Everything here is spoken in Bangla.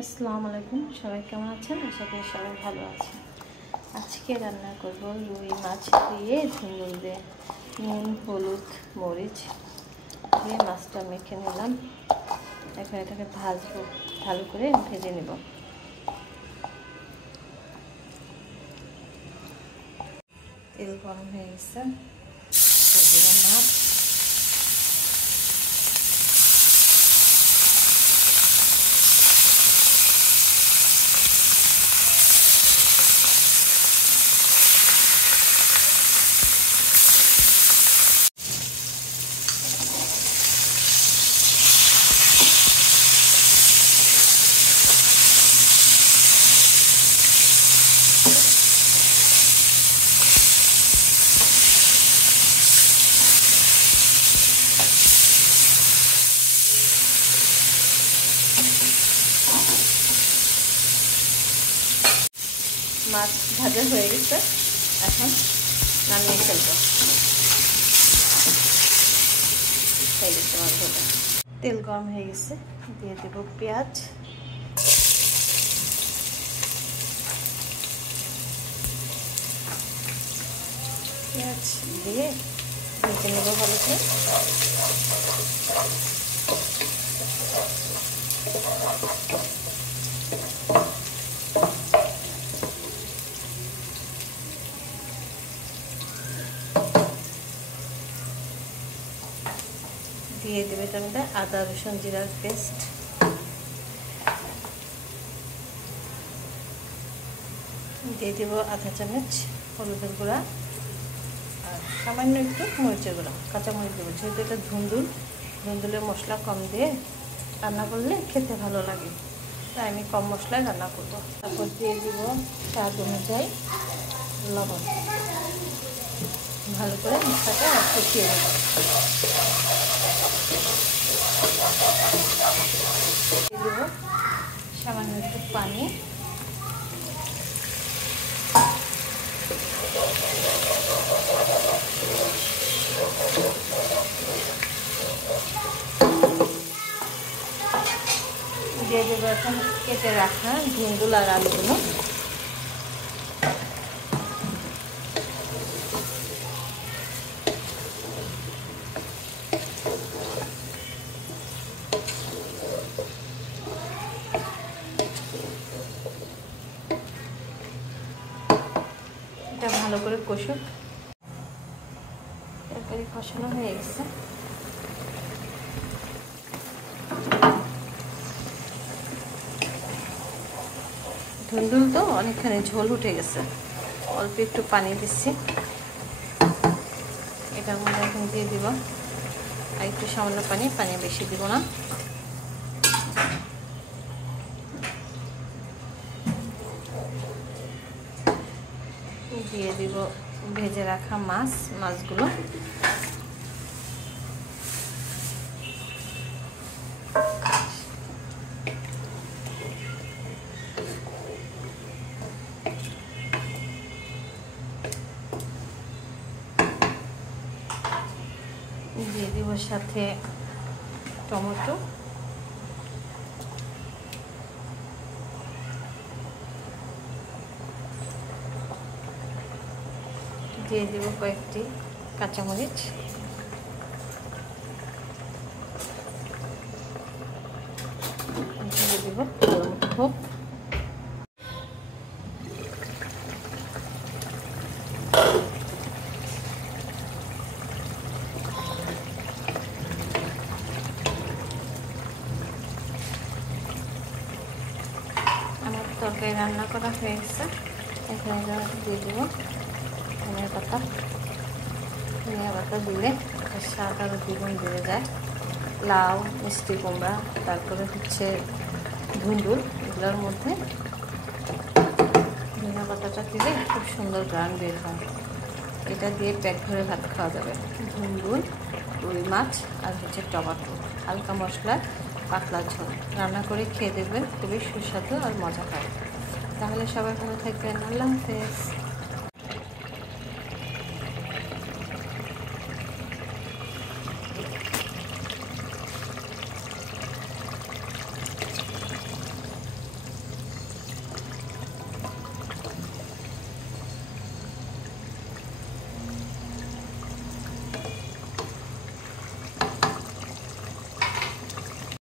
আসসালামু আলাইকুম, সবাই কেমন আছেন? আশা করি সবাই ভালো আছেন। আজকে রান্না করব রুই মাছ দিয়ে ঝুমুর দিয়ে নুন, হলুদ, মরিচ দিয়ে মাছটা মেখে নিলাম। এখন এটাকে ভাজবো, ভালো করে ভেজে নেব। তেল গরম হয়ে গেছে, মাছ ভাজা হয়ে গেছে, এখন নামিয়ে ফেলবো। তেল গরম হয়ে গেছে, দিয়ে দেবো পেঁয়াজ, দিয়ে ভেজে নেবো ভালো করে। দিয়ে দেবে এটার মধ্যে আদা, রসুন, জিরার পেস্ট, দিয়ে দেব আধা চামচ হলুদের গুঁড়া আর সামান্য একটু মরিচের গুঁড়া, কাঁচামরিচ দেবো। যেহেতু এটা ধুন্দুলের মশলা কম দিয়ে রান্না করলে খেতে ভালো লাগে, তাই আমি কম মশলায় রান্না করবো। তারপর দিয়ে দিব স্বাদ অনুযায়ী লবণ। ভালো করে মশলাটা কষিয়ে নেব। দিয়ে দেব সামান্য একটু পানি, দিয়ে দেবো এখন কেটে রাখা ধুন্দুল আর আলুগুলো। এটা ভালো করে কষুক। তরকারি কষানো হয়ে গেছে। ধুন্দুল তো অনেকখানি ঝোল উঠে গেছে, অল্প একটু পানি দিচ্ছি। এটার মধ্যে এখন দিয়ে দিব আর একটু সামান্য পানি বেশি দিব না। দিয়ে দিব ভেজে রাখা মাছগুলো। দিয়ে দিব সাথে টমেটো, দিয়ে দিব কয়েকটি কাঁচামরিচ, দিয়ে দিব ভালো মতো হোক। আমার তরকারি রান্না করা হয়ে গেছে। এখানে দিয়ে দিব ধনিয়া পাতা দিলে স্বাদ আরও দ্বিগুণ বেড়ে যায়। লাউ, মিষ্টি কুমড়া, তারপরে হচ্ছে ধুন্দুল, এগুলোর মধ্যে ধনিয়া পাতাটা দিলে খুব সুন্দর ঘ্রাণ বের হয়। এটা দিয়ে পেট ভরে ভাত খাওয়া যাবে। ধুন্দুল, রুই মাছ আর হচ্ছে টমেটো, হালকা মশলার পাতলা ঝোল রান্না করে খেয়ে দেখবেন, খুবই সুস্বাদু আর মজা হয়। তাহলে সবাই ভালো থাকবেন। আল্লাহ হাফেজ।